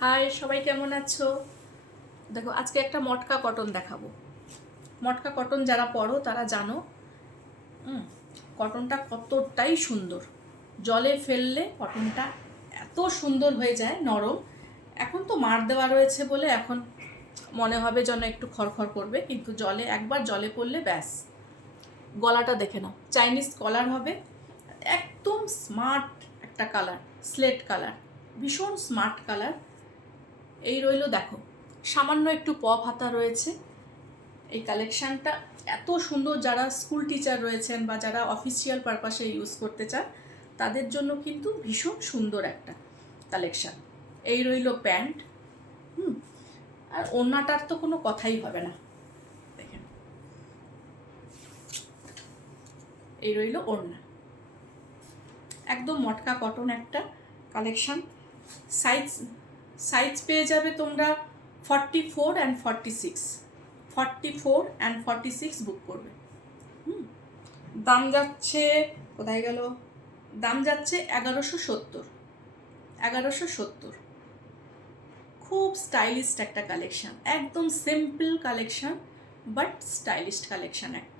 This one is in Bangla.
হাই, সবাই কেমন আছো? দেখো, আজকে একটা মটকা কটন দেখাবো। মটকা কটন যারা পরো তারা জানো কটনটা কতটাই সুন্দর। জলে ফেললে কটনটা এত সুন্দর হয়ে যায়, নরম। এখন তো মার দেওয়া রয়েছে বলে এখন মনে হবে যেন একটু খড়খড় করবে, কিন্তু একবার জলে পড়লে ব্যাস। গলাটা দেখে নাও, চাইনিজ কলার হবে। একদম স্মার্ট একটা কালার, স্লেট কালার, ভীষণ স্মার্ট কালার। এই রইল, দেখো সামান্য একটু পপ হাতা রয়েছে। এই কালেকশানটা এত সুন্দর, যারা স্কুল টিচার রয়েছেন বা যারা অফিসিয়াল পারপাসে ইউজ করতে চান তাদের জন্য কিন্তু ভীষণ সুন্দর একটা কালেকশান। এই রইল প্যান্ট। আর ওড়নাটার তো কোনো কথাই হবে না, দেখেন। এই রইল ওড়না, একদম মটকা কটন একটা কালেকশান। সাইজ সাইজ পেয়ে যাবে তোমরা 44 অ্যান্ড 46। 44 অ্যান্ড 46 বুক করবে। দাম যাচ্ছে, কোথায় গেল, দাম যাচ্ছে 1170। 1170। খুব স্টাইলিস্ট একটা কালেকশান, একদম simple collection but stylist collection একটা।